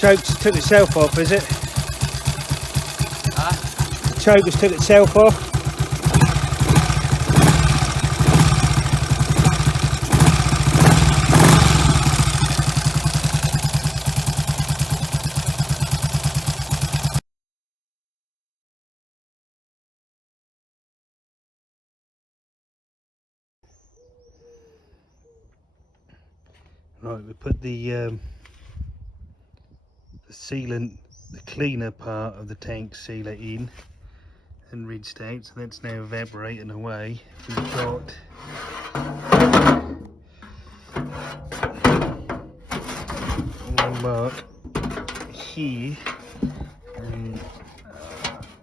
choke's took itself off, is it? Huh? The choke has took itself off. Right, we put the sealant, the cleaner part of the tank sealer in and rinsed out, so that's now evaporating away. We've got a mark here, and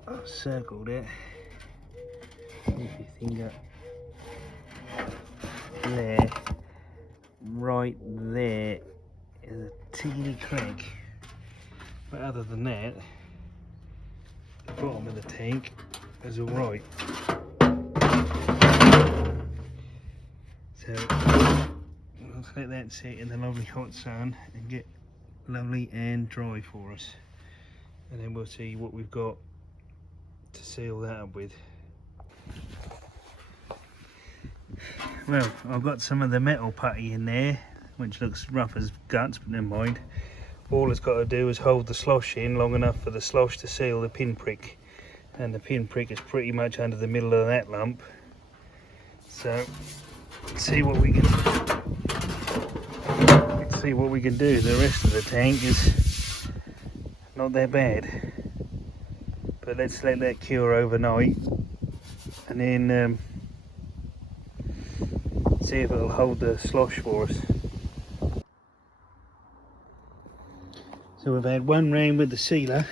I've circled it. If you think up there, right there is a teeny crack, but other than that, the bottom of the tank is alright. So let's let that sit in the lovely hot sun and get lovely and dry for us, and then we'll see what we've got to seal that up with. Well, I've got some of the metal putty in there, which looks rough as guts, but never mind. All it's got to do is hold the slosh in long enough for the slosh to seal the pinprick, and the pinprick is pretty much under the middle of that lump. So let's see what we can do. The rest of the tank is not that bad, but let's let that cure overnight, and then see if it'll hold the slosh for us. So we've had one round with the sealer,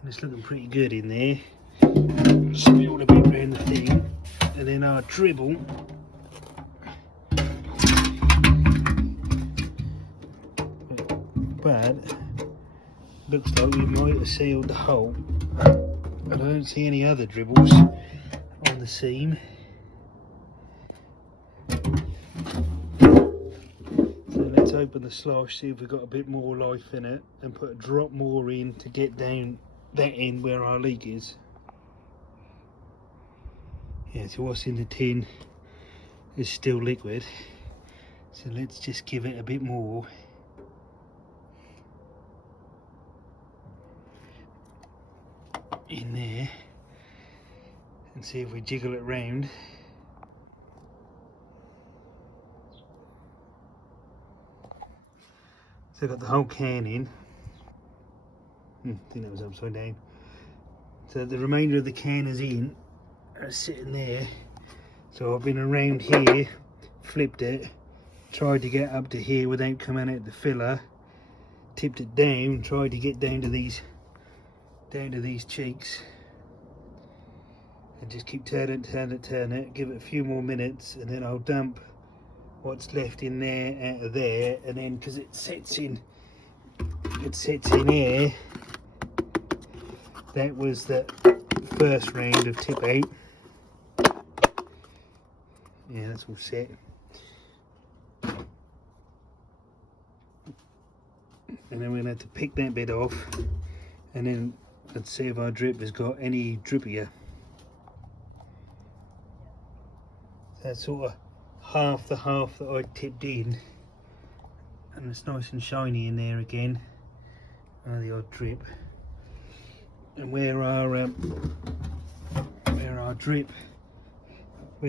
and it's looking pretty good in there. Spilled a bit around the thing, and then our dribble. But looks like we might have sealed the hole. I don't see any other dribbles on the seam. Let's open the slosh, see if we've got a bit more life in it, and put a drop more in to get down that end where our leak is. Yeah, so what's in the tin is still liquid, so let's just give it a bit more. In there, and see if we jiggle it round. So I've got the whole can in. I think that was upside down. So the remainder of the can is in, sitting there. So I've been around here, flipped it, tried to get up to here without coming out the filler, tipped it down, tried to get down to these cheeks, and just keep turn it, give it a few more minutes, and then I'll dump what's left in there out of there, and then because it sets in here. That was the first round of tip out. Yeah, that's all set. And then we're going to have to pick that bit off, and then let's see if our drip has got any drippier. That's sort of half the half that I tipped in, and it's nice and shiny in there again. The odd drip. And where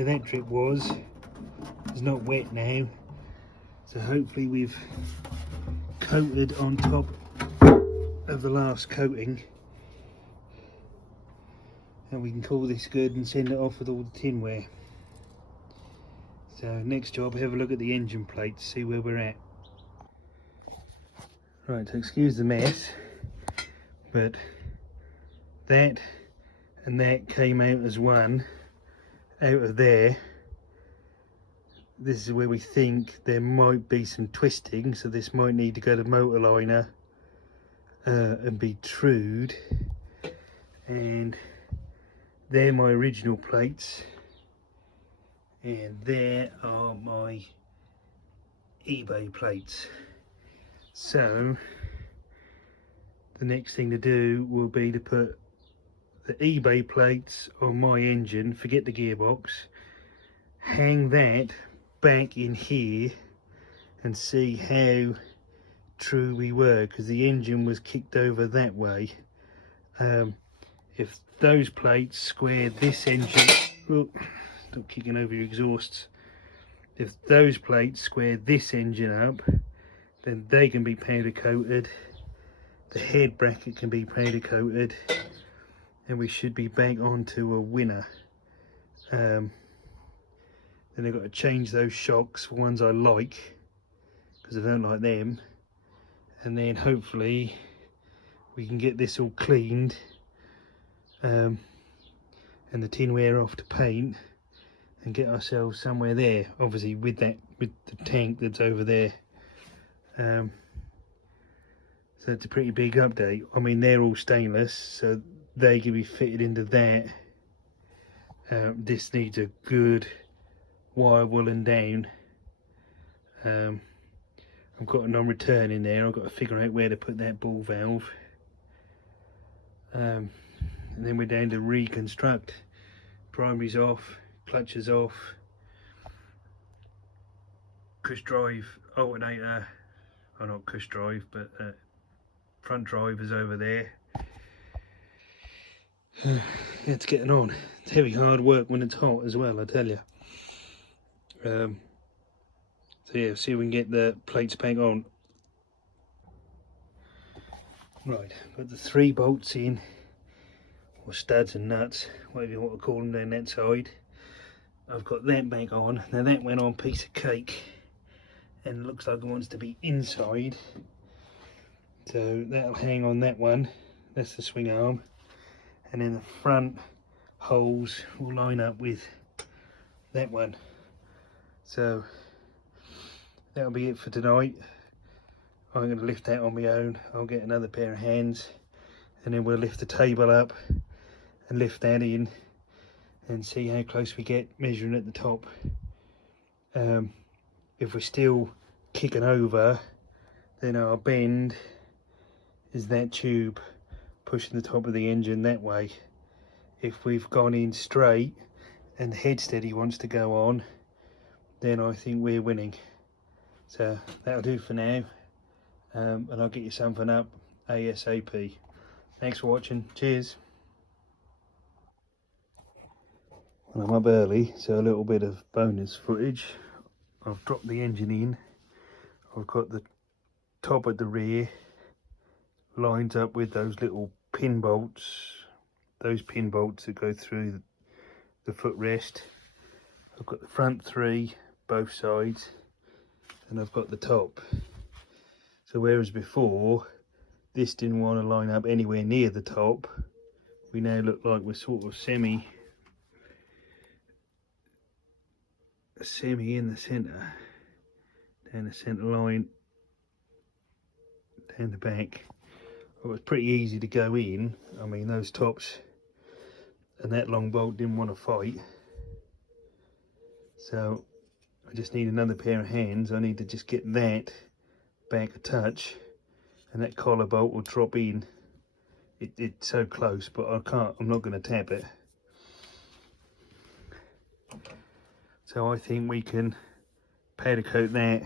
that drip was is not wet now, so hopefully we've coated on top of the last coating, and we can call this good and send it off with all the tinware. So next job, have a look at the engine plates, see where we're at. Right, so excuse the mess, but that and that came out as one out of there. This is where we think there might be some twisting, so this might need to go to motor liner and be trued. And they're my original plates, and there are my eBay plates. So the next thing to do will be to put the eBay plates on my engine, forget the gearbox, hang that back in here and see how true we were, because the engine was kicked over that way. If those plates square this engine, oh, stop kicking over your exhausts. If those plates square this engine up, then they can be powder coated, the head bracket can be powder coated, and we should be back onto a winner. Then I've got to change those shocks for ones I like, because I don't like them, and then hopefully we can get this all cleaned and the tinware off to paint and get ourselves somewhere there, obviously with the tank that's over there. So it's a pretty big update. I mean, they're all stainless, so they can be fitted into that. This needs a good wire woolen down. I've got a non-return in there. I've got to figure out where to put that ball valve. And then we're down to reconstruct. Primary's off, clutch is off, cush drive, alternator, oh not cush drive, but front drive is over there. It's getting on. It's heavy hard work when it's hot as well, I tell you. So yeah, see if we can get the plates back on. Right, got the 3 bolts in, or studs and nuts, whatever you want to call them, down that side. I've got that back on. Now that went on piece of cake and it looks like it wants to be inside, so that'll hang on that one. That's the swing arm, and then the front holes will line up with that one. So that'll be it for tonight. I'm going to lift that on my own. I'll get another pair of hands and then we'll lift the table up and lift that in and see how close we get measuring at the top. If we're still kicking over, then our bend is that tube pushing the top of the engine that way. If we've gone in straight and the head steady wants to go on, then I think we're winning. So that'll do for now, and I'll get you something up ASAP. Thanks for watching. Cheers. Well, I'm up early, so a little bit of bonus footage. I've dropped the engine in. I've got the top at the rear lined up with those little pin bolts, those pin bolts that go through the footrest. I've got the front 3 both sides, and I've got the top. So whereas before this didn't want to line up anywhere near the top, we now look like we're sort of semi in the center, down the center line, down the back. Well, it's pretty easy to go in. I mean, those tops and that long bolt didn't want to fight, so I just need another pair of hands. I need to just get that back a touch and that collar bolt will drop in. It's so close, but I'm not going to tap it. So I think we can powder coat that,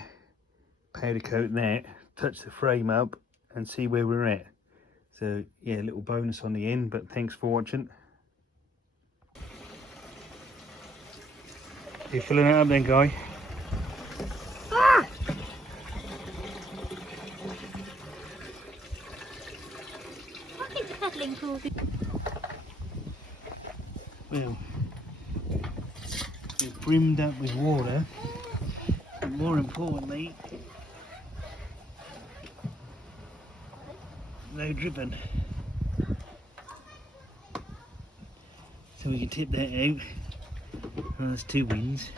touch the frame up and see where we're at. So yeah, a little bonus on the end, but thanks for watching. You filling it up then, Guy? Well, it's brimmed up with water, but more importantly, no dripping. So we can tip that out. Oh, there's 2 wins.